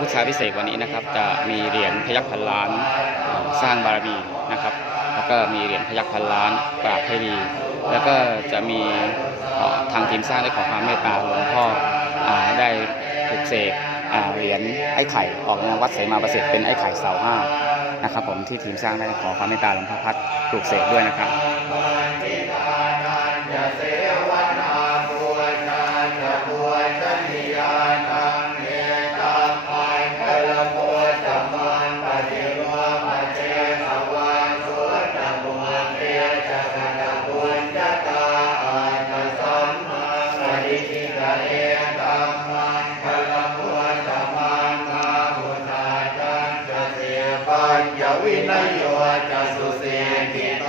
พุทธาพิเศษวันนี้นะครับจะมีเหรียญพยัคฆ์พันล้านสร้างบารมีนะครับ แล้วก็มีเหรียญพยัคฆ์พันล้านปราบให้ดีแล้วก็จะมีทางทีมสร้างได้ขอความเมตตาหลวงพ่ออได้ปลุกเสกเหรียญไอ้ไข่ออกในวัดเสมาประสิทธิ์เป็นไอ้ไข่เสาห้านะครับผมที่ทีมสร้างได้ขอความเมตตาหลวงพ่อพัดปลุกเสกด้วยนะครับ ปัญญวินโยจัสุเสกิโต